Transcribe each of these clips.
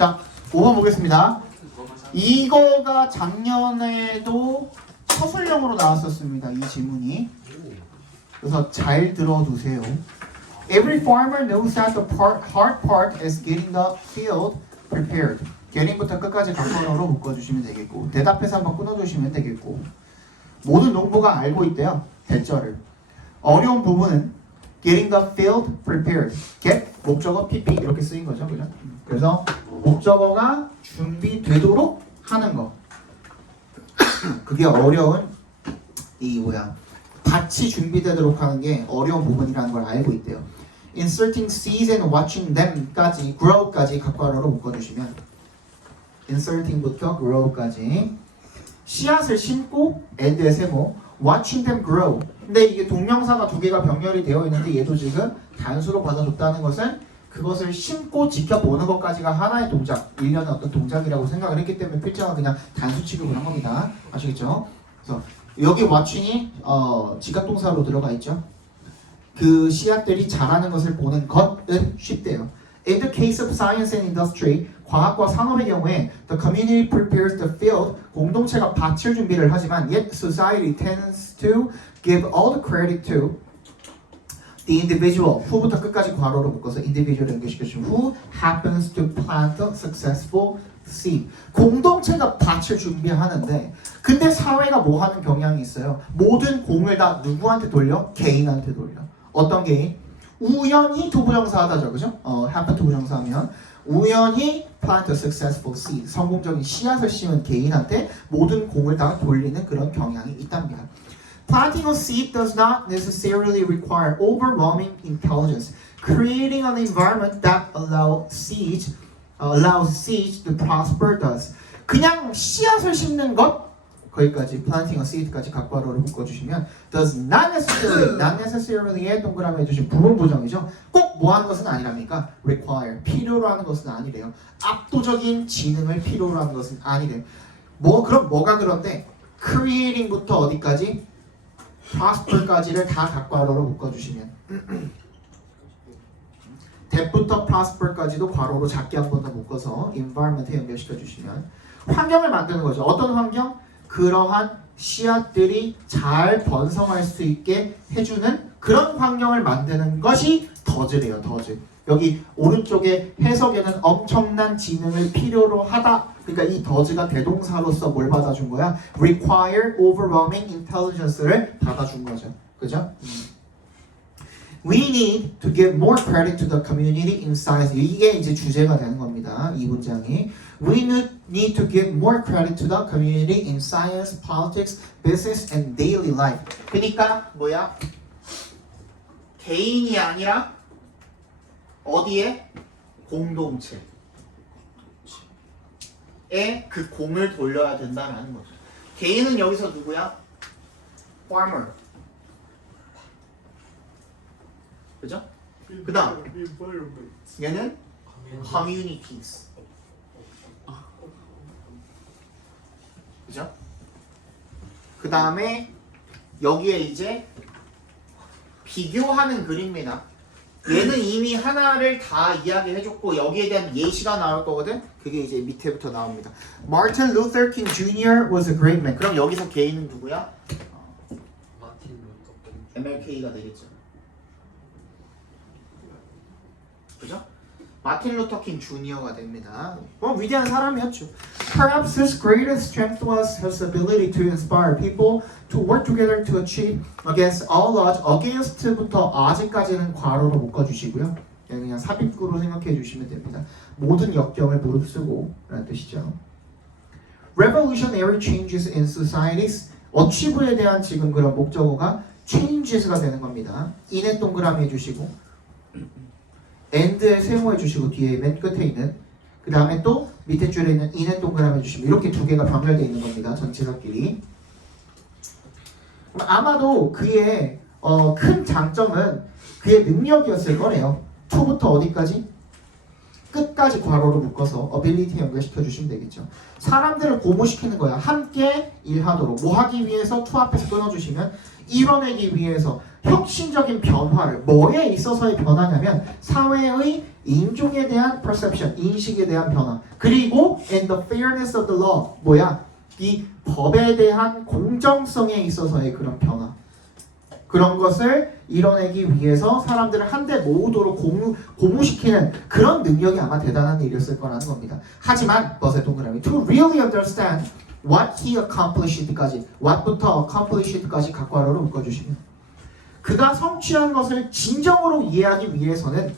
자, 5번 보겠습니다. 이거가 작년에도 서술형으로 나왔었습니다. 이 질문이. 그래서 잘 들어두세요. Every farmer knows that the hard part is getting the field prepared. getting부터 끝까지 각본어로 묶어주시면 되겠고, 대답해서 한번 끊어주시면 되겠고, 모든 농부가 알고 있대요. 대절을. 어려운 부분은 getting the field prepared. get 목적어 pp 이렇게 쓰인 거죠, 그죠? 그래서 목적어가 준비되도록 하는 거. 그게 어려운 밭이 준비되도록 하는 게 어려운 부분이라는 걸 알고 있대요. Inserting seeds and watching them까지 grow까지 각괄어로 묶어주시면 inserting부터 grow까지 씨앗을 심고 and의 세모 watching them grow. 근데 이게 동명사가 두 개가 병렬이 되어 있는데 얘도 지금 단수로 받아줬다는 것은 그것을 심고 지켜보는 것까지가 하나의 동작, 일련의 어떤 동작이라고 생각을 했기 때문에 필자가 그냥 단수 취급을 한 겁니다. 아시겠죠? 그래서 여기 watching이 지각동사로 들어가 있죠. 그 씨앗들이 자라는 것을 보는 것은 쉽대요. In the case of science and industry, 과학과 산업의 경우에 the community prepares the field, 공동체가 밭을 준비를 하지만 yet society tends to give all the credit to the individual, who부터 끝까지 괄호로 묶어서 individual 연결시켜주면 who happens to plant a successful seed. 공동체가 밭을 준비하는데 근데 사회가 뭐 하는 경향이 있어요. 모든 공을 다 누구한테 돌려? 개인한테 돌려. 어떤 개인? 우연히 투부정사 하다죠, 그죠? happen 투부정사 하면 우연히 plant a successful seed, 성공적인 씨앗을 심은 개인한테 모든 공을 다 돌리는 그런 경향이 있답니다. Planting a seed does not necessarily require overwhelming intelligence. Creating an environment that allows seeds to prosper does. 그냥 씨앗을 심는 것 거기까지 planting a seed까지 각괄어를 묶어주시면 does not necessarly의 동그라미 해주신 부분 부정이죠. 꼭 뭐 하는 것은 아니랍니까? require 필요로 하는 것은 아니래요. 압도적인 지능을 필요로 하는 것은 아니래요. 그럼 뭐가 그런데 creating부터 어디까지? prosper까지를 다 각괄어로 묶어주시면 that부터 prosper까지도 괄호로 작게 한 번 더 묶어서 environment에 연결시켜주시면 환경을 만드는 거죠. 어떤 환경? 그러한 씨앗들이 잘 번성할 수 있게 해주는 그런 환경을 만드는 것이 더즈래요. 더즈. 여기 오른쪽에 해석에는 엄청난 지능을 필요로 하다. 그러니까 이 더즈가 대동사로서 뭘 받아준 거야? require overwhelming intelligence를 받아준 거죠. 그죠? We need to give more credit to the community in science. 이게 이제 주제가 되는 겁니다. 이 문장이. We need to give more credit to the community in science, politics, business, and daily life. 그러니까 뭐야? 개인이 아니라 어디에? 공동체에 그 공을 돌려야 된다는 거죠. 개인은 여기서 누구야? farmer. 그죠? 그 다음 얘는 communities. 그죠? 그 다음에 여기에 이제 비교하는 그림입니다. 얘는 이미 하나를 다 이야기해줬고 여기에 대한 예시가 나올 거거든. 그게 이제 밑에부터 나옵니다. Martin Luther King Jr. was a great man. 그럼 여기서 개인은 누구야? MLK가 되겠죠. 그죠? 마틴 루터 킹 주니어가 됩니다. 위대한 사람이었죠. Perhaps his greatest strength was his ability to inspire people to work together to achieve against all odds. against부터 아직까지는 괄호로 묶어주시고요. 그냥 삽입구로 생각해 주시면 됩니다. 모든 역경을 무릅쓰고 라는 뜻이죠. Revolutionary changes in societies. achieve에 대한 지금 그런 목적어가 changes가 되는 겁니다. in에 동그라미 해주시고 and에 세모해 주시고 뒤에 맨 끝에 있는 그 다음에 또 밑에 줄에 있는 in에 동그라미 해주시면 이렇게 두 개가 병렬되어 있는 겁니다. 전체적끼리. 아마도 그의 큰 장점은 그의 능력이었을 거네요. 초부터 어디까지? 끝까지 괄호로 묶어서 ability 연결시켜 주시면 되겠죠. 사람들을 고무시키는 거야. 함께 일하도록. 뭐 하기 위해서 to 앞에서 끊어주시면 이뤄내기 위해서 혁신적인 변화를 뭐에 있어서의 변화냐면 사회의 인종에 대한 perception, 인식에 대한 변화 그리고 in the fairness of the law 뭐야? 이 법에 대한 공정성에 있어서의 그런 변화 그런 것을 이뤄내기 위해서 사람들을 한데 모으도록 고무시키는 그런 능력이 아마 대단한 일이었을 거라는 겁니다. 하지만 버스의 동그라미 to really understand what he accomplished까지 what부터 accomplished까지 각괄호로 묶어주시면 그가 성취한 것을 진정으로 이해하기 위해서는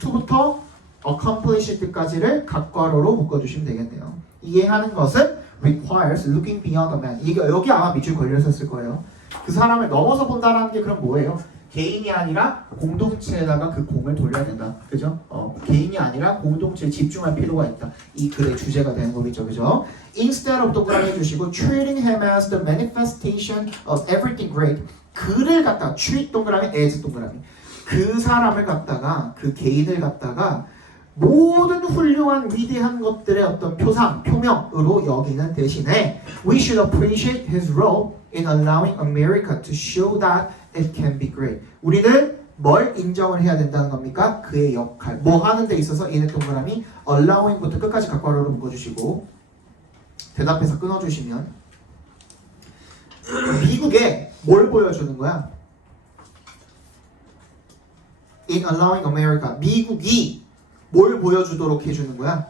to부터 accomplished까지를 각괄호로 묶어주시면 되겠네요. 이해하는 것은 requires looking beyond a man. 이게 여기 아마 밑줄 걸렸었을 거예요. 그 사람을 넘어서 본다라는 게 그럼 뭐예요? 개인이 아니라 공동체에다가 그 공을 돌려야 된다. 그죠? 개인이 아니라 공동체에 집중할 필요가 있다. 이 글의 주제가 되는 거겠죠. 그죠? Instead of 동그라미 해주시고 treating him as the manifestation of everything great. 그를 갖다가 treat 동그라미 as 동그라미. 그 사람을 갖다가 그 개인을 갖다가 모든 훌륭한 위대한 것들의 어떤 표상, 표명으로 여기는 대신에 We should appreciate his role in allowing America to show that it can be great. 우리는 뭘 인정을 해야 된다는 겁니까? 그의 역할. 뭐 하는 데 있어서 얘네 동그라미 allowing부터 끝까지 각괄호로 묶어주시고 대답해서 끊어주시면 미국에 뭘 보여주는 거야? In allowing America. 미국이 뭘 보여주도록 해주는 거야?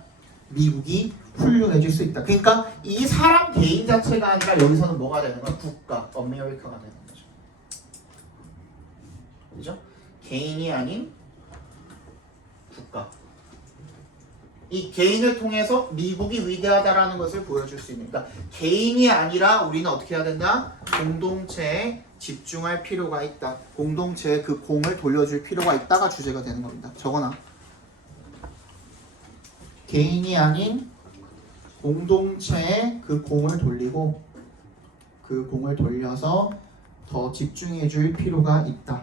미국이 훌륭해질 수 있다. 그러니까 이 사람 개인 자체가 아니라 여기서는 뭐가 되는 거야? 국가, 아메리카가 되는 거죠. 그죠? 개인이 아닌 국가. 이 개인을 통해서 미국이 위대하다라는 것을 보여줄 수 있는. 그러니까 개인이 아니라 우리는 어떻게 해야 된다? 공동체에 집중할 필요가 있다. 공동체에 그 공을 돌려줄 필요가 있다가 주제가 되는 겁니다. 적어놔. 개인이 아닌 공동체에 그 공을 돌리고 그 공을 돌려서 더 집중해 줄 필요가 있다.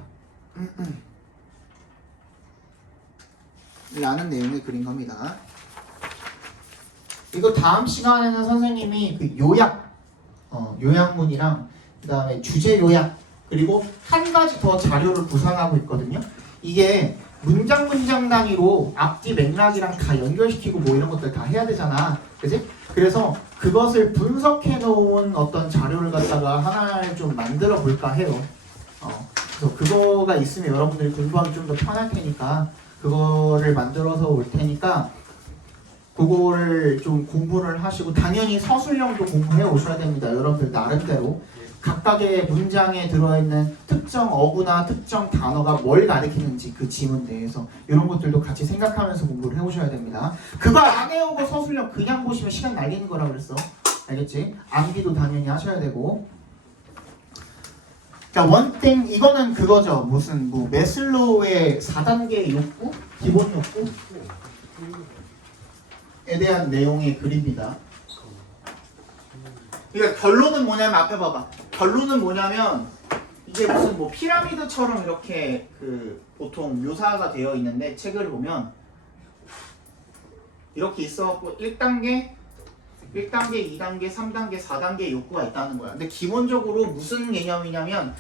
라는 내용을 그린 겁니다. 이거 다음 시간에는 선생님이 그 요약문이랑 그 다음에 주제 요약 그리고 한 가지 더 자료를 구상하고 있거든요. 이게 문장 단위로 앞뒤 맥락이랑 다 연결시키고 뭐 이런 것들 다 해야 되잖아. 그지? 그래서 그것을 분석해 놓은 어떤 자료를 갖다가 하나를 좀 만들어 볼까 해요. 그래서 그거가 있으면 여러분들이 공부하기 좀 더 편할 테니까 그거를 만들어서 올 테니까 그거를 좀 공부를 하시고 당연히 서술형도 공부해 오셔야 됩니다. 여러분들 나름대로. 각각의 문장에 들어있는 특정 어구나 특정 단어가 뭘 가리키는지 그 지문 내에서 이런 것들도 같이 생각하면서 공부를 해오셔야 됩니다. 그거 안 해오고 서술형 그냥 보시면 시간 날리는 거라 그랬어. 알겠지? 암기도 당연히 하셔야 되고. 자, 원띵 이거는 그거죠. 무슨 뭐 매슬로우의 4단계 욕구? 기본 욕구에 대한 내용의 글입니다. 그러니까 결론은 뭐냐면 앞에 봐봐. 결론은 뭐냐면 이게 무슨 뭐 피라미드처럼 이렇게 그 보통 묘사가 되어 있는데 책을 보면 이렇게 있어갖고 1단계, 2단계, 3단계, 4단계 욕구가 있다는 거야. 근데 기본적으로 무슨 개념이냐면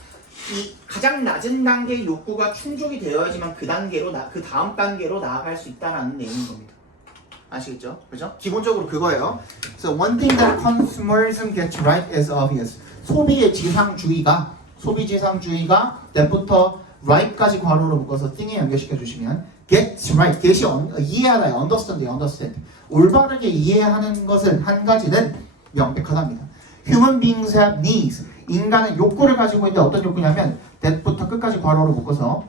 이 가장 낮은 단계의 욕구가 충족이 되어야지만 그 단계로 그 다음 단계로 나아갈 수 있다는 내용인 겁니다. 아시겠죠? 그죠? 기본적으로 그거예요. So one thing that consumerism gets right is obvious. 소비의 지상주의가 that부터 right까지 괄호로 묶어서 thing에 연결시켜 주시면 gets right, get이 이해하다, understand. 올바르게 이해하는 것은 한 가지는 명백하답니다. Human beings have needs. 인간은 욕구를 가지고 있는데 어떤 욕구냐면 that부터 끝까지 괄호로 묶어서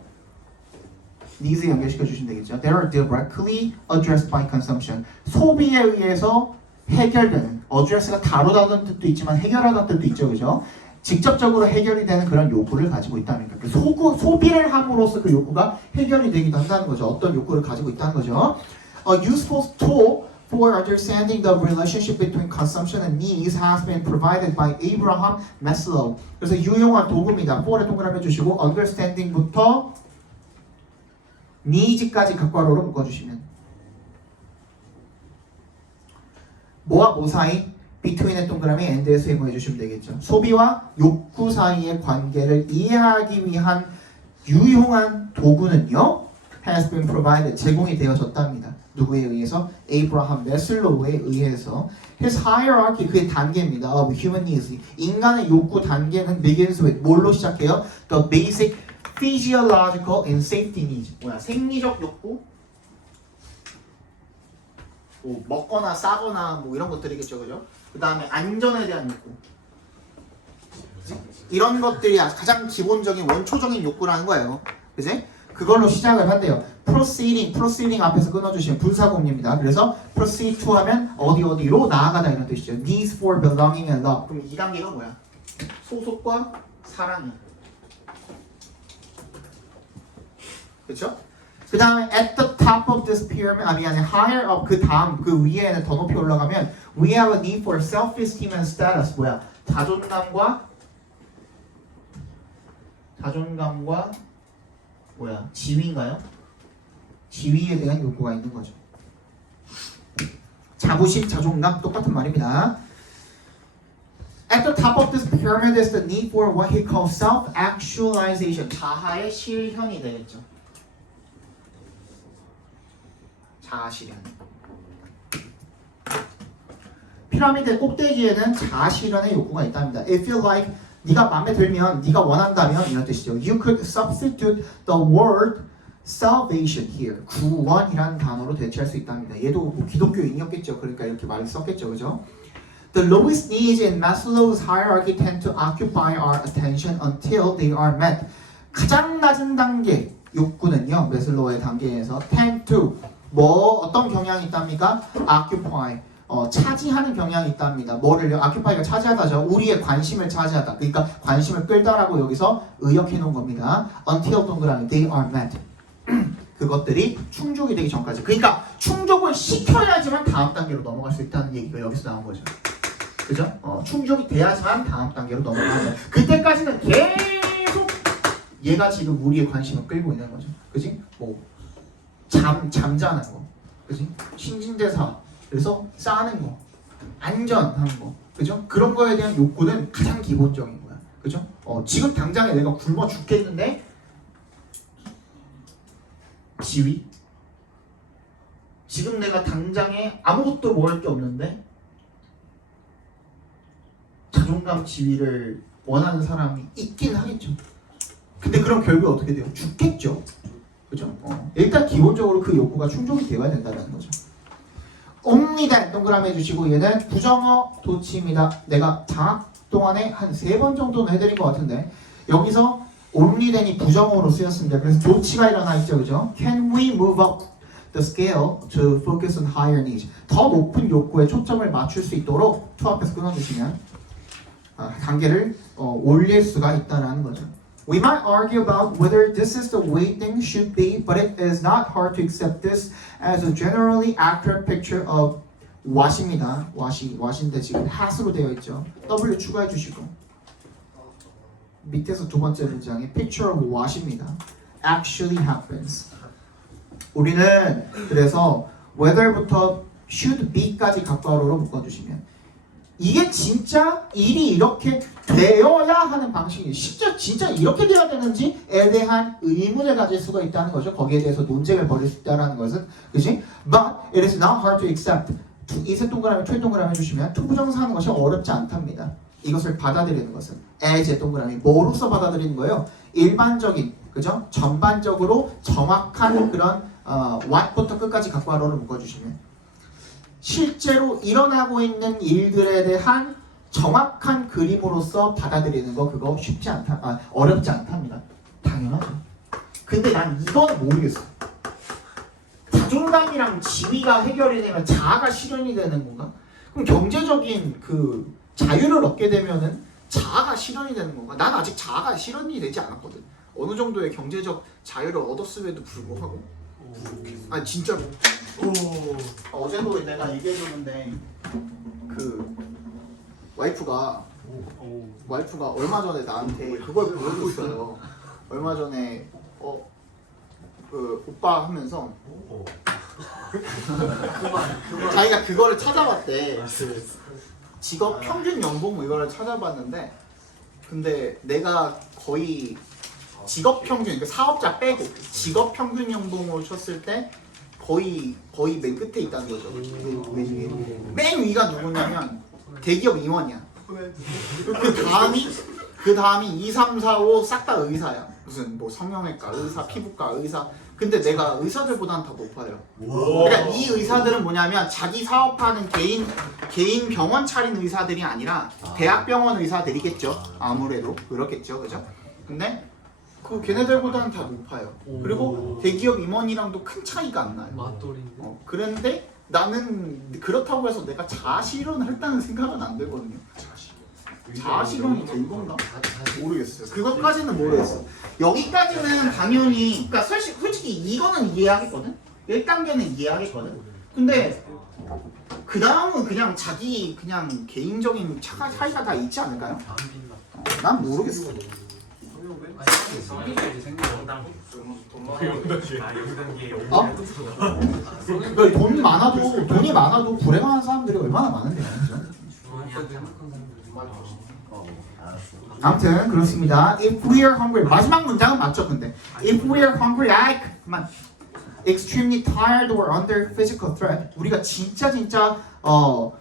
needs 연결시켜 주시면 되겠죠. They are directly addressed by consumption. 소비에 의해서 해결되는, address가 다루다는 뜻도 있지만 해결하다는 뜻도 있죠, 그죠? 직접적으로 해결이 되는 그런 욕구를 가지고 있다는 거예요. 소비를 함으로써 그 욕구가 해결이 되기도 한다는 거죠. 어떤 욕구를 가지고 있다는 거죠. A useful tool for understanding the relationship between consumption and needs has been provided by Abraham Maslow. 그래서 유용한 도구입니다. for에 동그라미 해주시고 understanding부터 needs까지 각괄호로 묶어주시면 뭐와 뭐 사이? between의 동그라미 and에서 해석해 주시면 되겠죠. 소비와 욕구 사이의 관계를 이해하기 위한 유용한 도구는요, has been provided, 제공이 되어졌답니다. 누구에 의해서? 에이브라함 메슬로우에 의해서. His hierarchy, 그의 단계입니다. Of human needs, 인간의 욕구 단계는 begins with, 뭘로 시작해요? The basic physiological and safety needs. 뭐야? 생리적 욕구? 뭐 먹거나 싸거나 뭐 이런 것들이겠죠, 그죠? 그 다음에 안전에 대한 욕구. 이런 것들이 가장 기본적인 원초적인 욕구라는 거예요. 그지? 그걸로 시작을 한대요. proceeding 앞에서 끊어주시면 분사공입니다. 그래서 proceed to 하면 어디로 나아가다 이런 뜻이죠. needs for belonging and love. 그럼 2단계가 뭐야? 소속과 사랑이야. 그렇죠? 그 다음에 at the top of this pyramid, higher up, 그 다음, 그 위에는 더 높이 올라가면 we have a need for self-esteem and status. 뭐야? 자존감과 뭐야? 지위인가요? 지위에 대한 욕구가 있는 거죠. 자부심, 자존감 똑같은 말입니다. At the top of this pyramid is the need for what he calls self-actualization. 자아의 실현이 되겠죠. 자아 실현. 피라미드 꼭대기에는 자아 실현의 욕구가 있답니다. If you like, 네가 마음에 들면, 네가 원한다면 이런 뜻이죠. You could substitute the word salvation here. 구원이라는 단어로 대체할 수 있답니다. 얘도 뭐 기독교인이었겠죠. 그러니까 이렇게 말을 썼겠죠, 그죠? The lowest needs in Maslow's hierarchy tend to occupy our attention until they are met. 가장 낮은 단계 욕구는요, 메슬로우의 단계에서 tend to 뭐 어떤 경향이 있답니까? occupy 차지하는 경향이 있답니다. 뭐를요? occupy가 차지하다죠. 우리의 관심을 차지하다. 그러니까 관심을 끌다라고 여기서 의역해 놓은 겁니다. until 동그라미 they are met. 그것들이 충족이 되기 전까지. 그러니까 충족을 시켜야지만 다음 단계로 넘어갈 수 있다는 얘기가 여기서 나온 거죠. 그죠? 충족이 돼야지만 다음 단계로 넘어가는. 그때까지는 계속 얘가 지금 우리의 관심을 끌고 있는 거죠. 그지? 뭐 잠자는 거, 그지? 신진대사, 그래서 싸는 거, 안전한 거, 그죠? 그런 거에 대한 욕구는 가장 기본적인 거야, 그죠? 지금 당장에 내가 굶어 죽겠는데 지위? 지금 내가 당장에 아무것도 먹을 게 없는데 자존감 지위를 원하는 사람이 있긴 하겠죠. 근데 그럼 결국 어떻게 돼요? 죽겠죠. 그죠? 일단 기본적으로 그 욕구가 충족이 되어야 된다는 거죠. only then 동그라미 해주시고 얘는 부정어 도치입니다. 내가 장학 동안에 한 3번 정도는 해드린 것 같은데 여기서 only then이 부정어로 쓰였습니다. 그래서 도치가 일어나 있죠, 그죠? Can we move up the scale to focus on higher needs? 더 높은 욕구에 초점을 맞출 수 있도록 to 앞에서 끊어주시면 단계를 올릴 수가 있다는 거죠. We might argue about whether this is the way things should be, but it is not hard to accept this as a generally accurate picture of what입니다. what인데 지금 has로 되어 있죠. W 추가해 주시고 밑에서 두 번째 문장에 picture of what입니다. actually happens. 우리는 그래서 whether부터 should be까지 각괄호로 묶어주시면 이게 진짜 일이 이렇게 되어야 하는 방식이 진짜 이렇게 돼야 되는지에 대한 의문을 가질 수가 있다는 거죠. 거기에 대해서 논쟁을 벌일 수 있다는 것은, 그지? But it is not hard to accept. 이세 동그라미, 트윈 동그라미 해주시면 투부정사하는 것이 어렵지 않답니다. 이것을 받아들이는 것은 as의 동그라미 뭐로서 받아들이는 거예요? 일반적인, 그죠? 전반적으로 정확한 그런 what부터 끝까지 각괄호를 묶어주시면 실제로 일어나고 있는 일들에 대한 정확한 그림으로서 받아들이는 거 그거 쉽지 않다, 어렵지 않답니다. 당연하죠. 근데 난 이건 모르겠어. 자존감이랑 지위가 해결이 되면 자아가 실현이 되는 건가? 그럼 경제적인 그 자유를 얻게 되면은 자아가 실현이 되는 건가? 난 아직 자아가 실현이 되지 않았거든. 어느 정도의 경제적 자유를 얻었음에도 불구하고. 아니 진짜로. 어제도 내가 얘기해줬는데 그 와이프가 얼마 전에 나한테 그걸 보여줬어요. 얼마 전에 그 오빠 하면서 자기가 그거를 찾아봤대. 직업 평균 연봉 이거를 찾아봤는데 근데 내가 거의 직업 평균, 그러니까 사업자 빼고 직업 평균 연봉으로 쳤을 때 거의 맨 끝에 있다는 거죠. 맨 위가 누구냐면 대기업 임원이야. 그 다음이 2, 3, 4, 5 싹 다 의사야. 무슨 뭐 성형외과 의사, 피부과 의사. 근데 내가 의사들보다는 더 높아요. 그러니까 이 의사들은 뭐냐면 자기 사업하는 개인 병원 차린 의사들이 아니라 대학병원 의사들이겠죠. 아무래도 그렇겠죠, 그죠? 근데 그 걔네들보다는 다 높아요. 그리고 대기업 임원이랑도 큰 차이가 안 나요. 그런데 나는 그렇다고 해서 내가 자아실현을 했다는 생각은 안 들거든요. 자아실현이 된 건가? 모르겠어요. 그것까지는 모르겠어. 여기까지는 당연히, 그러니까 솔직히 이거는 이해하겠거든? 1단계는 이해하겠거든? 근데 그 다음은 그냥 자기 그냥 개인적인 차이가 다 있지 않을까요? 난 모르겠어. 돈이 많아도 불행한 사람들이 얼마나 많은데 말이죠. 아무튼 그렇습니다. If we are hungry, 마지막 문장은 맞죠? 근데 If we are hungry, extremely tired or under physical threat, 우리가 진짜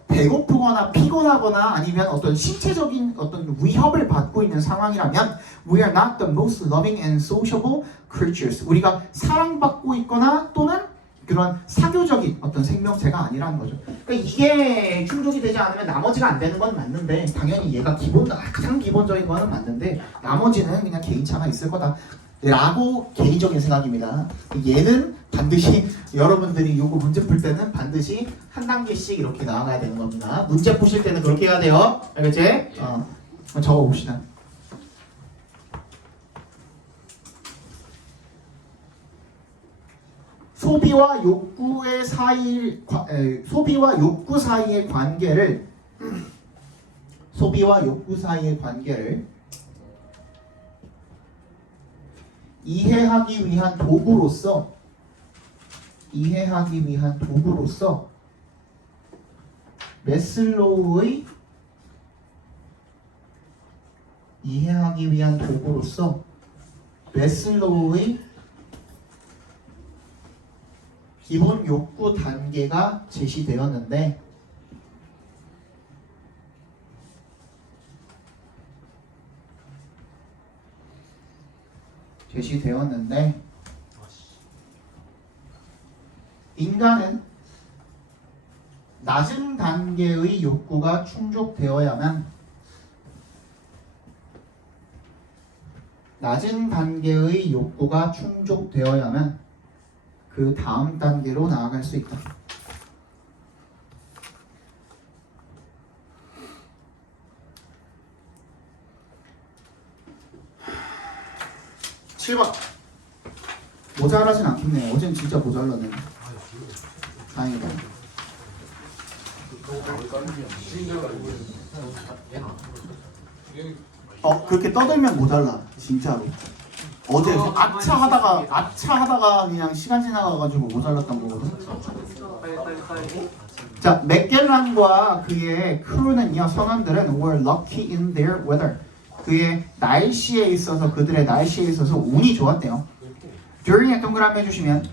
배고프거나 피곤하거나 아니면 어떤 신체적인 어떤 위협을 받고 있는 상황이라면 we are not the most loving and sociable creatures. 우리가 사랑받고 있거나 또는 그런 사교적인 어떤 생명체가 아니라는 거죠. 그러니까 이게 충족이 되지 않으면 나머지가 안 되는 건 맞는데 당연히 얘가 가장 기본적인 거는 맞는데 나머지는 그냥 개인차가 있을 거다. 라고 개인적인 생각입니다. 얘는 반드시 여러분들이 요거 문제 풀 때는 반드시 한 단계씩 이렇게 나아가야 되는 겁니다. 문제 푸실 때는 그렇게 해야 돼요. 알겠지? 적어봅시다. 소비와 욕구 사이의 관계를 이해하기 위한 도구로서 매슬로우의 기본 욕구 단계가 제시되었는데 인간은 낮은 단계의 욕구가 충족되어야만 그 다음 단계로 나아갈 수 있다. (7번) 모자라진 않겠네. 어젠 진짜 모자라네. 다행이다. 그렇게 떠들면 모자라 진짜로. 어제 아차 하다가 그냥 시간 지나가가지고 모자랐던 거거든. 자, 맥겔란과 그의 크루는요, 선원들은 were lucky in their weather. 그들의 날씨에 있어서 운이 좋았대요. during에 동그라미 해주시면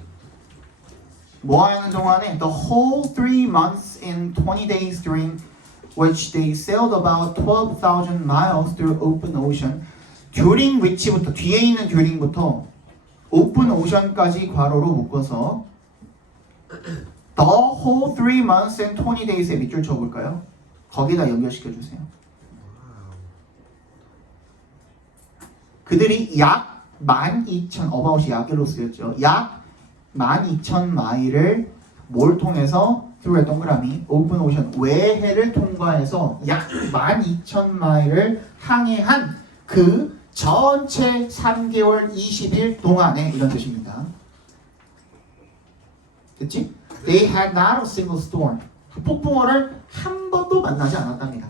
뭐 하는 동안에 the whole 3 months and 20 days during which they sailed about 12,000 miles through open ocean. during which부터 뒤에 있는 during부터 open ocean까지 괄호로 묶어서 the whole 3 months and 20 days에 밑줄 쳐볼까요? 거기다 연결시켜 주세요. 그들이 약 12,000 about이 약으로 쓰였죠. 약 12,000마일을 뭘 통해서 through의 동그라미 open ocean 외해를 통과해서 약 12,000마일을 항해한 그 전체 3개월 20일 동안에 이런 뜻입니다. 됐지? They had not a single storm. 폭풍우를 한 번도 만나지 않았답니다.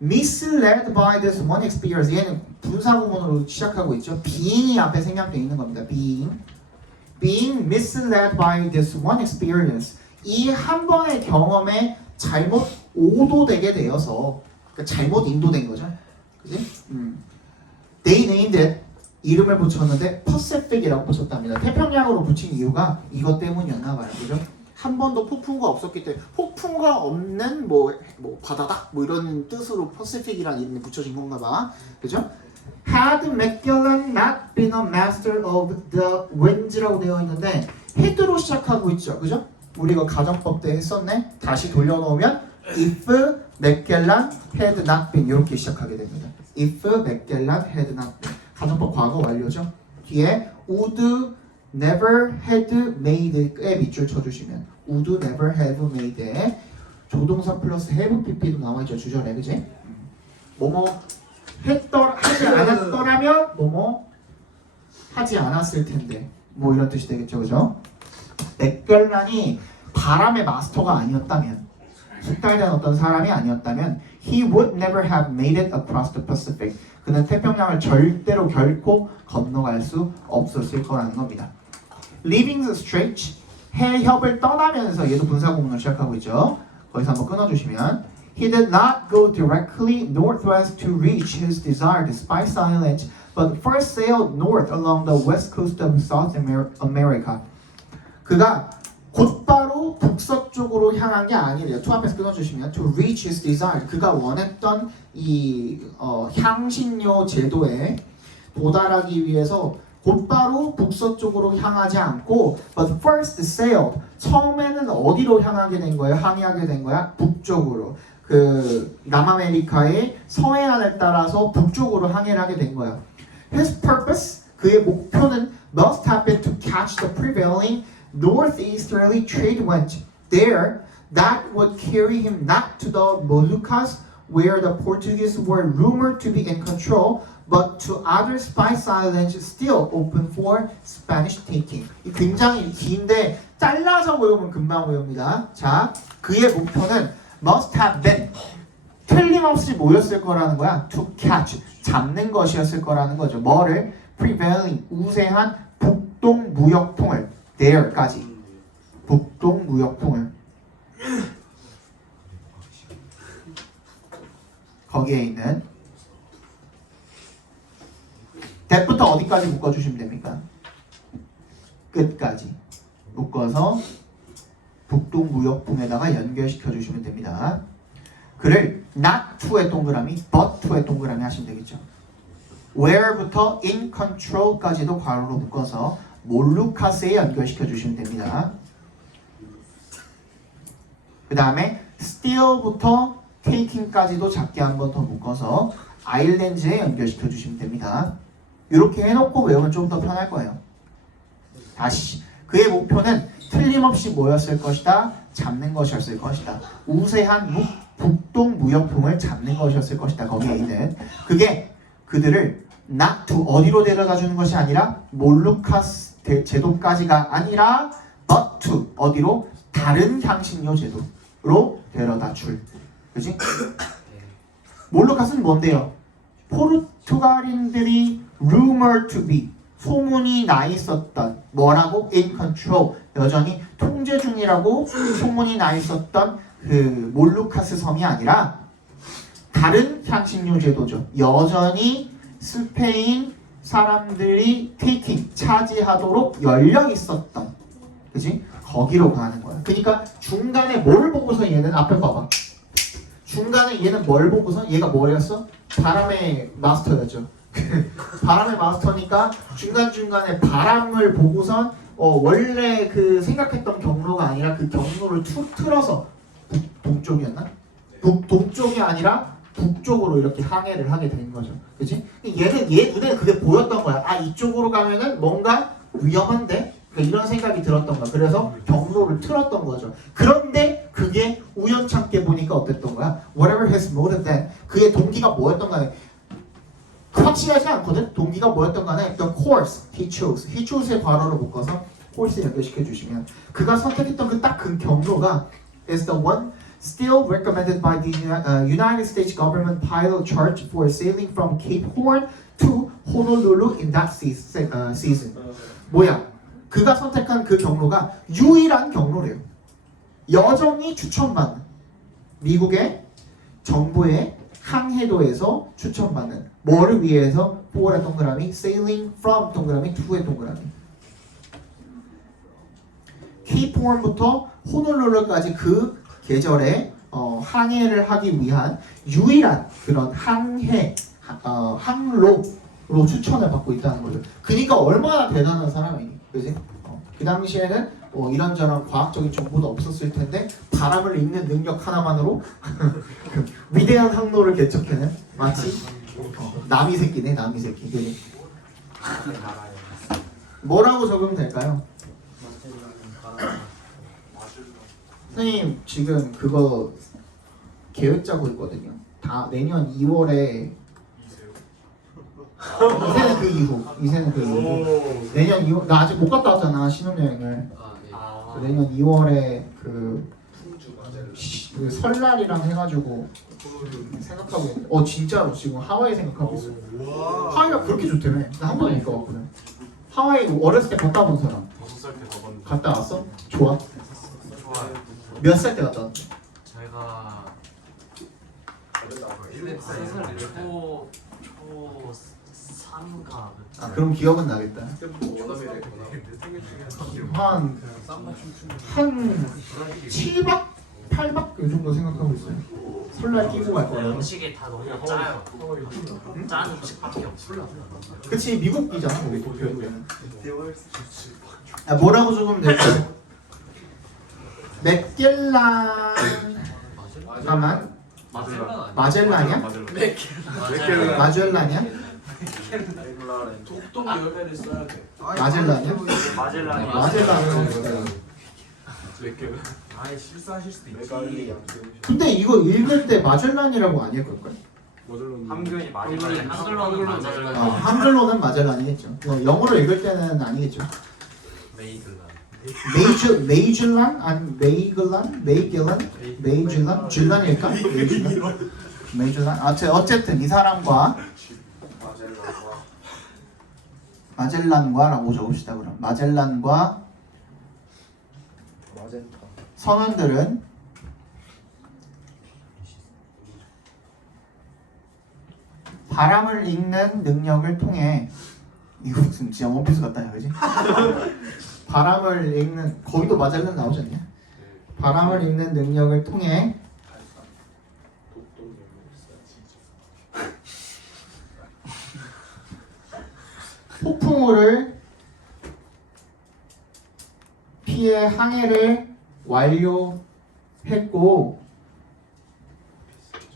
Misled by this one experience. 얘는 분사구문으로 시작하고 있죠. being이 앞에 생략되어 있는 겁니다. being misled by this one experience. 이 한 번의 경험에 잘못 오도되게 되어서 그러니까 잘못 인도된 거죠. 그지? They named it 이름을 붙였는데 Pacific이라고 붙였답니다. 태평양으로 붙인 이유가 이것 때문이었나 봐요. 그죠? 한 번도 폭풍우가 없었기 때문에 폭풍우가 없는 뭐 바다다 뭐 이런 뜻으로 Pacific이라는 이름이 붙여진 건가 봐. 그죠? Had Magellan not been a master of the winds라고 되어 있는데 had로 시작하고 있죠. 그죠? 우리 이거 가정법 때 했었네. 다시 돌려놓으면 if Magellan had not been 이렇게 시작하게 됩니다. If Magellan had not been 가정법 과거 완료죠. 뒤에 would never had made에 밑줄 쳐주시면 would never have made에 조동사 플러스 have pp도 나와있죠. 주절에 그지? 뭐뭐 하지 않았더라면 뭐뭐 하지 않았을 텐데 뭐 이런 뜻이 되겠죠. 그죠? 맥겔란이 바람의 마스터가 아니었다면 숙달된 어떤 사람이 아니었다면 he would never have made it across the Pacific. 그는 태평양을 절대로 결코 건너갈 수 없었을 거라는 겁니다. Leaving the strait, 해협을 떠나면서 얘도 분사구문을 시작하고 있죠. 거기서 한번 끊어주시면 He did not go directly northwest to reach his desired Spice Island, but first sailed north along the west coast of South America. 그가 곧바로 북서쪽으로 향한 게 아니래요. to 앞에서 끊어주시면 to reach his desire. 그가 원했던 이 향신료 제도에 도달하기 위해서 곧바로 북서쪽으로 향하지 않고 but first sailed. 처음에는 어디로 향하게 된 거예요? 항해하게 된 거야? 북쪽으로. 그 남아메리카의 서해안을 따라서 북쪽으로 항해를 하게 된 거야. His purpose, 그의 목표는 must have been to catch the prevailing northeasterly trade wind there that would carry him not to the Moluccas where the Portuguese were rumored to be in control but to other Spice Islands still open for Spanish taking. 이 굉장히 긴데 잘라서 외우면 금방 외웁니다. 자, 그의 목표는 must have been 틀림없이 뭐였을 거라는 거야? to catch 잡는 것이었을 거라는 거죠. 뭐를? prevailing 우세한 북동 무역풍을 there까지 북동 무역풍을 거기에 있는 that부터 어디까지 묶어주시면 됩니까? 끝까지 묶어서 북동 무역풍에다가 연결시켜 주시면 됩니다. 그를 not to의 동그라미, but to의 동그라미 하시면 되겠죠. where부터 in control까지도 괄호로 묶어서 몰루카스에 연결시켜 주시면 됩니다. 그 다음에 still부터 taking까지도 작게 한 번 더 묶어서 아일랜드에 연결시켜 주시면 됩니다. 이렇게 해놓고 외우면 좀 더 편할 거예요. 다시 그의 목표는 틀림없이 뭐였을 것이다? 잡는 것이었을 것이다. 우세한 북동 무역풍을 잡는 것이었을 것이다. 거기에 있는 그게 그들을 not to 어디로 데려다 주는 것이 아니라 몰루카스 제도까지가 아니라 but to 어디로? 다른 향신료 제도로 데려다 줄. 그치? 몰루카스는 뭔데요? 포르투갈인들이 rumored to be 소문이 나 있었던 뭐라고? in control 여전히 통제 중이라고 소문이 나 있었던 그 몰루카스 섬이 아니라 다른 향신료 제도죠. 여전히 스페인 사람들이 taking 차지하도록 열려 있었던 그지? 거기로 가는 거야. 그러니까 중간에 뭘 보고서 얘는 앞에 봐봐. 중간에 얘는 뭘 보고서 얘가 뭐였어? 바람의 마스터였죠. 바람의 마스터니까 중간중간에 바람을 보고선 원래 그 생각했던 경로가 아니라 그 경로를 틀어서 동쪽이었나? 동쪽이 아니라 북쪽으로 이렇게 항해를 하게 된 거죠. 그치? 얘 눈에 그게 보였던 거야. 아, 이쪽으로 가면은 뭔가 위험한데? 그러니까 이런 생각이 들었던 거야. 그래서 경로를 틀었던 거죠. 그런데 그게 우연찮게 보니까 어땠던 거야? Whatever his motive then, 그의 동기가 뭐였던 간에 확실하지 않거든? 동기가 뭐였던 간에 the course he chose. he chose의 괄호로 묶어서 course에 연결시켜 주시면 그가 선택했던 그 딱 그 경로가 is the one still recommended by the United States government pilot charge for sailing from Cape Horn to Honolulu in that season. 뭐야? 그가 선택한 그 경로가 유일한 경로래요. 여전히 추천받는. 미국의 정부의 항해도에서 추천받는 뭐를 위해서 for의 동그라미 sailing from 동그라미 to의 동그라미 케이프홈부터 호놀룰루까지 그 계절에 항해를 하기 위한 유일한 그런 항로로 추천을 받고 있다는 거죠. 그러니까 얼마나 대단한 사람이니, 그지? 그 당시에는 이런저런 과학적인 정보도 없었을 텐데 바람을 읽는 능력 하나만으로 그 위대한 항로를 개척해낸 마치 나미 새끼네, 나미 새끼. 그지? 뭐라고 적으면 될까요? 선생님 지금 그거 계획 짜고 있거든요. 다 내년 2월에 이세는 그 이후 내년 2월 나 아직 못 갔다 왔잖아 신혼여행을. 내년 2월에 그 설날이랑 해가지고 생각하고 있는데 진짜로 지금 하와이 생각하고 있어요. 하와이가 그렇게 좋다며. 나 한 번도 못 가봤거든. 하와이 어렸을 때 갔다 온 사람 5살 때 가봤는데 갔다 왔어? 좋아? 좋아요. 몇 살 때 갔다 왔어? 제가 3살 초 3인가 그럼 기억은 나겠다. 한 7박 8박 요 정도 생각하고 있어요. 설날 끼고 갈 거예요. 음식이 다 너무 짜요. 짠 음식밖에 없어요. 그치 미국이잖아 우리 도쿄는. 뭐라고 적으면 될까요? 맥겔란 잠깐만 마젤란이야? 마젤란이야? 독동 열매를 써야 돼. 마젤란이야? 마젤란은 아예 실수하실 수도 있지. 근데 이거 읽을 때 마젤란이라고 안 읽을 거야. 한글이 마젤란. 한글로는 마젤란. 한글로는 마젤란이겠죠. 영어로 읽을 때는 아니겠죠. 메이글란. 메이즐란? 아니 메이글란? 메이즐란? 줄란일까? 메이즐란? 어쨌든 이 사람과 마젤란과라고 적읍시다. 그럼 마젤란과 선원들은 바람을 읽는 능력을 통해 이거 무슨 진짜 원피스 같다, 그지? 바람을 읽는 거기도 마젤란 나오지 않냐? 바람을 읽는 능력을 통해 폭풍우를 피해 항해를 완료했고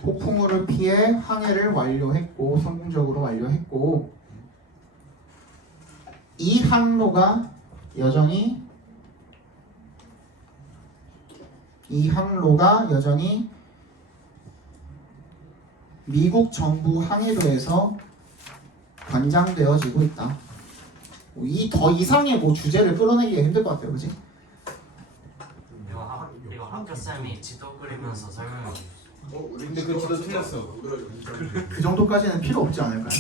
폭풍우를 피해 항해를 완료했고 성공적으로 완료했고 이 항로가 여전히 미국 정부 항해도에서 관장되어지고 있다. 더 이상의 주제를 끌어내기가 힘들 것 같아요, 그렇지? 이거 학교 쌤이 지도 그리면서 설명해. 근데 그 지도 틀렸어. 그 정도까지는 필요 없지 않을까요?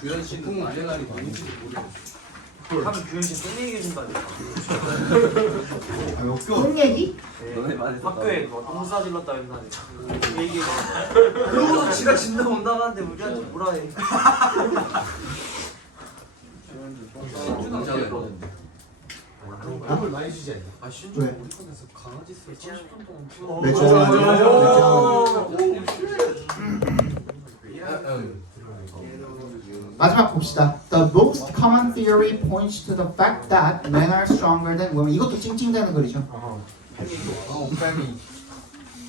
규현 씨는 마젤란이 뭔지 모르겠어. 하면 규현 씨똥 얘기 해준다니까. 똥 얘기? 학교에 똥 싸질렀다 했다니까. 그 얘기가. 그러고도 지가 진다 못 나가는데 우리한테 뭐라 해. 밥을 많이 주지 않냐? 왜? 우리 편에서 강아지 술 30분 동안 매주 마지막 봅시다. The most common theory points to the fact that men are stronger than women. 이것도 찡찡대는 글이죠.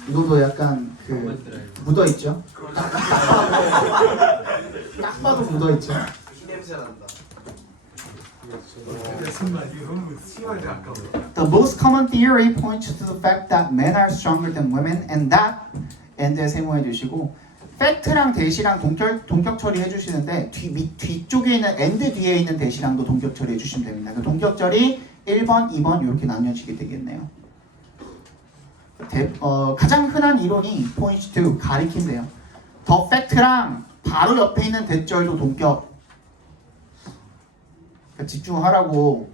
이것도 약간 묻어 있죠. 딱 봐도 묻어 있죠. 냄새 난다. The most common theory points to the fact that men are stronger than women and that and에 세모해 주시고 팩트랑 대시랑 동격 처리해 주시는데 뒤쪽에 있는 and 뒤에 있는 대시랑도 동격 처리해 주시면 됩니다. 그 동격 처리 1번, 2번 이렇게 나뉘어지게 되겠네요. 가장 흔한 이론이 points to 가리킨대요. 더 팩트랑 바로 옆에 있는 대절도 동격. 집중하라고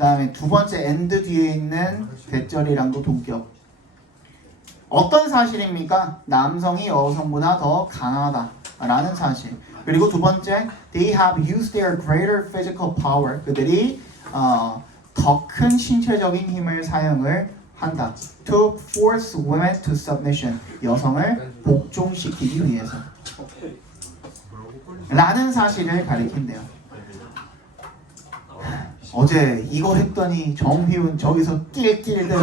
다음에 두 번째 and 뒤에 있는 대절이랑도 동격. 어떤 사실입니까? 남성이 여성보다 더 강하다라는 사실. 그리고 두 번째, they have used their greater physical power. 그들이 더 큰 신체적인 힘을 사용을 한다. To force women to submission. 여성을 복종시키기 위해서. 라는 사실을 가리킨대요. 어제 이거 했더니 정휘운 저기서 낄낄대고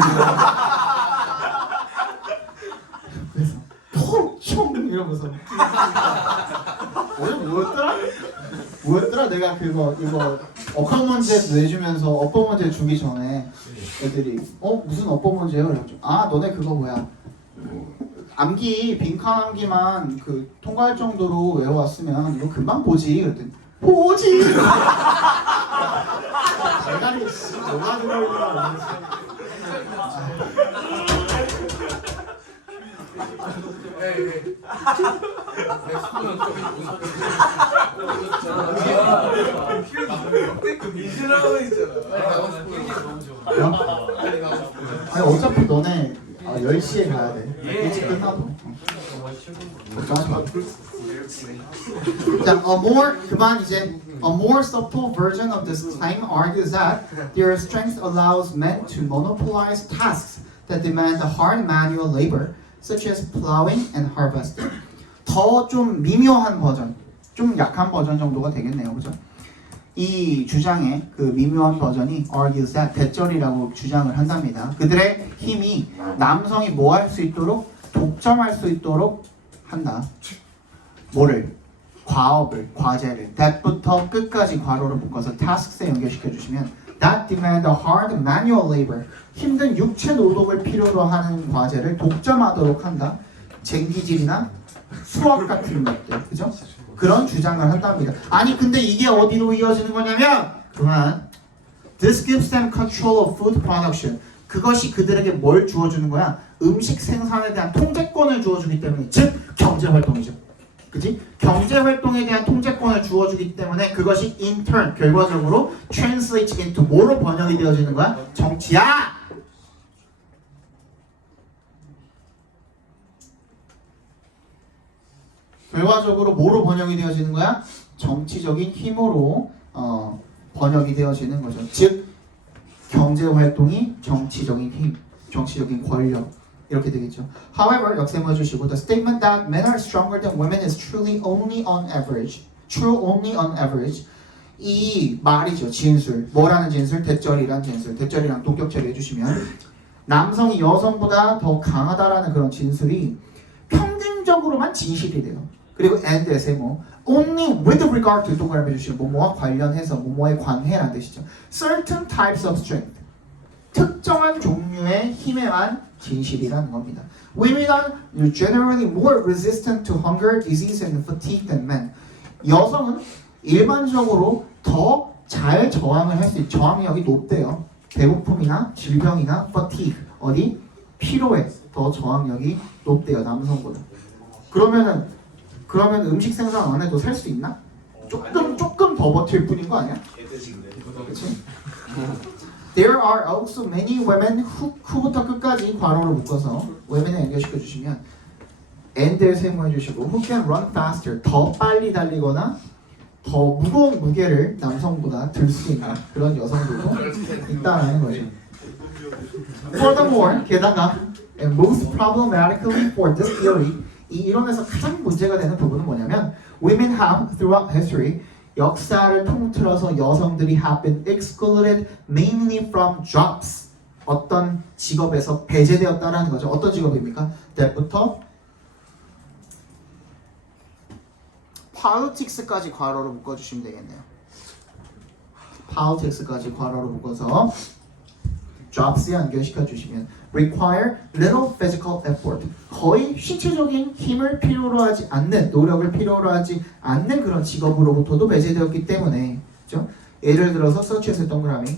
그래서 총 이러면서 어제 뭐였더라? 내가 그거 이거 어법 문제 내주면서 어법 문제 주기 전에 애들이 무슨 어법 문제요? 그래가지고 너네 그거 뭐야 암기 빈칸 암기만 그 통과할 정도로 외워왔으면 이거 금방 보지. 그랬더니 보지. 대가리 뭐가 들어있나. 이지라고 있잖아. 아니 어차피 너네 10시에 가야 돼. 일찍 끝나도. 걱정하지 마. 자, a more subtle version of this claim argues that their strength allows men to monopolize tasks that demand hard manual labor, such as plowing and harvesting. 더 좀 미묘한 버전, 좀 약한 버전 정도가 되겠네요, 그죠? 이 주장의 그 미묘한 버전이 argues that 대절이라고 주장을 한답니다. 그들의 힘이 남성이 뭐 할 수 있도록 독점할 수 있도록 한다. 뭐를? 과업을, 과제를. that부터 끝까지 괄호로 묶어서 tasks에 연결시켜 주시면 that demand a hard manual labor. 힘든 육체 노동을 필요로 하는 과제를 독점하도록 한다. 쟁기질이나 수학 같은 것들, 그죠? 그런 주장을 한답니다. 아니 근데 이게 어디로 이어지는 거냐면 그만. This gives them control of food production. 그것이 그들에게 뭘 주어주는 거야? 음식 생산에 대한 통제권을 주어주기 때문에 즉 경제활동이죠. 그치? 경제활동에 대한 통제권을 주어주기 때문에 그것이 in turn 결과적으로 translate into 뭐로 번역이 되어지는 거야? 정치야! 결과적으로 뭐로 번역이 되어지는 거야? 정치적인 힘으로 번역이 되어지는 거죠. 즉 경제활동이 정치적인 힘, 정치적인 권력 이렇게 되겠죠. However, 역셈해 주시고 the statement that men are stronger than women is truly only on average. True only on average. 이 말이죠. 진술. 뭐라는 진술? 대절이란 진술. 대절이랑 동격 처리해 주시면 남성이 여성보다 더 강하다라는 그런 진술이 평균적으로만 진실이 돼요. 그리고 and 세모 only with regard to 동그라미 주시면 뭐뭐와 관련해서 뭐뭐에 관해라는 뜻이죠. Certain types of strength. 특정한 종류의 힘에만 진실이라는 겁니다. Women are generally more resistant to hunger, disease, and fatigue than men. 여성은 일반적으로 더 잘 저항을 할 수 있죠. 저항력이 높대요. 배고픔이나 질병이나 fatigue, 어디? 피로에 더 저항력이 높대요. 남성보다. 그러면 음식 생산 안 해도 살 수 있나? 조금 더 버틸 뿐인 거 아니야? 그렇지? There are also many women who부터 끝까지 괄호로 묶어서 women에 연결시켜 주시면 and를 세모해 주시고 who can run faster 더 빨리 달리거나 더 무거운 무게를 남성보다 들 수 있는 그런 여성들도 있다라는 거죠. Furthermore, 게다가 and most problematically for this theory 이 이론에서 가장 문제가 되는 부분은 뭐냐면 women have throughout history 역사를 통틀어서 여성들이 have been excluded mainly from jobs 어떤 직업에서 배제되었다라는 거죠. 어떤 직업입니까? that부터 politics까지 괄호로 묶어주시면 되겠네요. politics까지 괄호로 묶어서 jobs에 연결시켜 주시면 require little physical effort 거의 신체적인 힘을 필요로 하지 않는 노력을 필요로 하지 않는 그런 직업으로부터도 배제되었기 때문에 그렇죠? 예를 들어서 서치에서 동그라미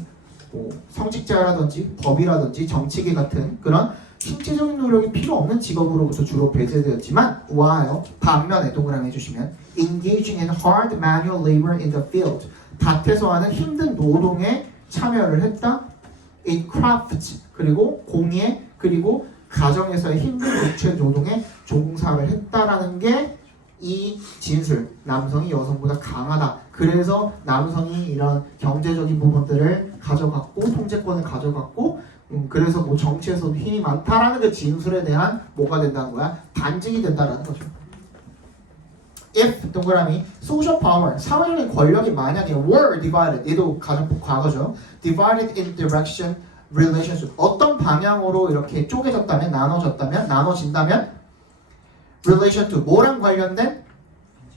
뭐 성직자라든지 법이라든지 정치계 같은 그런 신체적인 노력이 필요 없는 직업으로부터 주로 배제되었지만 while 반면에 동그라미 해주시면 engaging in hard manual labor in the field 밭에서 하는 힘든 노동에 참여를 했다. in craft 그리고 공예 그리고 가정에서의 힘든 육체 노동에 종사를 했다라는 게 이 진술. 남성이 여성보다 강하다. 그래서 남성이 이런 경제적인 부분들을 가져갔고 통제권을 가져갔고 그래서 뭐 정치에서도 힘이 많다라는 그 진술에 대한 뭐가 된다는 거야? 반증이 된다라는 거죠. If 동그라미 social power 사회적인 권력이 만약에 were divided 얘도 가장 과거죠. divided in direction relationship 어떤 방향으로 이렇게 쪼개졌다면 나눠진다면 relation to 뭐랑 관련된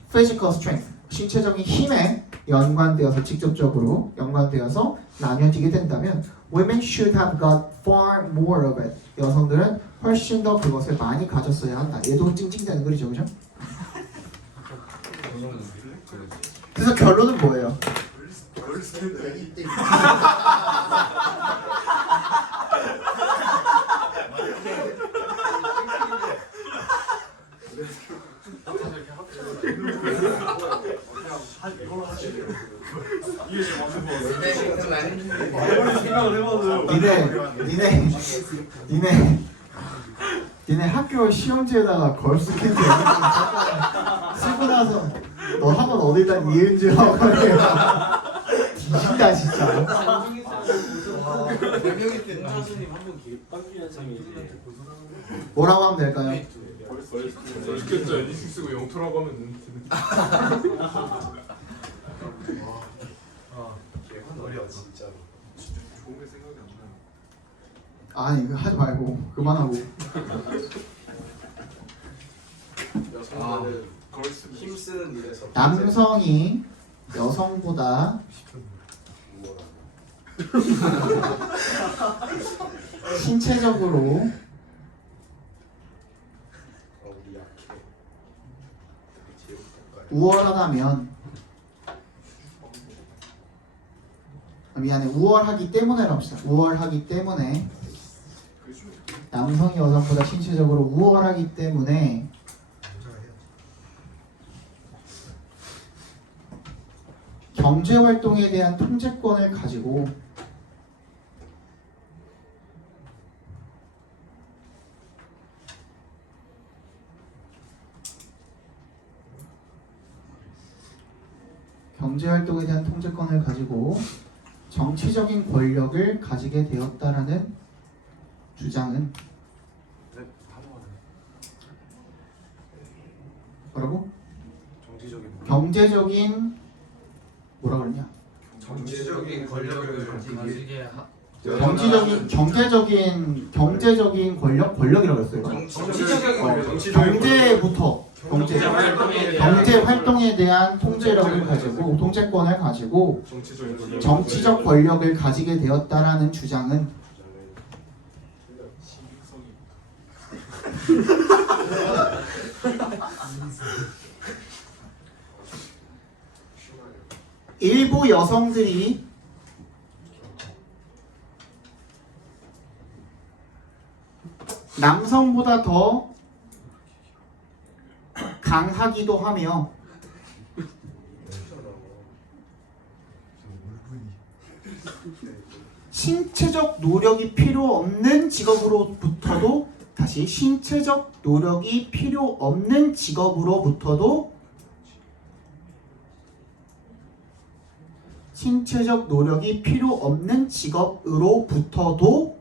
physical strength 신체적인 힘에 연관되어서 직접적으로 연관되어서 나뉘어지게 된다면 women should have got far more of it 여성들은 훨씬 더 그것을 많이 가졌어야 한다. 얘도 찡찡대는 글이죠, 그죠? 그래서 결론은 뭐예요? 니네 학교 시험지에다가 걸스 캔디 쓰고 나서 너 학원 어디다 이은지 하고 뒤진다 진짜. 뭐라고 하면 될까요? 시켰죠. 애니싱 쓰고 영토라고 하면 되는. 어려 진짜로. 좋은 게 생각이 안 나. 아니 이거 하지 말고 그만하고. 여성들은 힘쓰는 일에서 남성이 여성보다 신체적으로 우월하다면 미안해 우월하기 때문에라고 합시다. 우월하기 때문에 남성이 여성보다 신체적으로 우월하기 때문에 경제활동에 대한 통제권을 가지고 경제활동에 대한 통제권을 가지고 정치적인 권력을 가지게 되었다라는 주장은 뭐라고? 경제적인 뭐라 그러냐? 정치적인 권력을 가지게 경제적인 권력이라고 했어요. 경제부터 경제 활동에 대한 통제력을 가지고 통제권을 가지고 정치적 권력을 가지게 되었다라는 주장은 일부 여성들이 남성보다 더 강하기도 하며 신체적 노력이 필요 없는 직업으로부터도 다시 신체적 노력이 필요 없는 직업으로부터도 신체적 노력이 필요 없는 직업으로부터도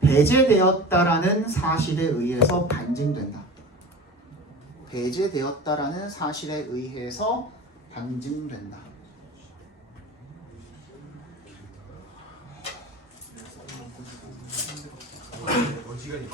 배제되었다라는 사실에 의해서 반증된다. 배제되었다라는 사실에 의해서 반증된다. 어지간히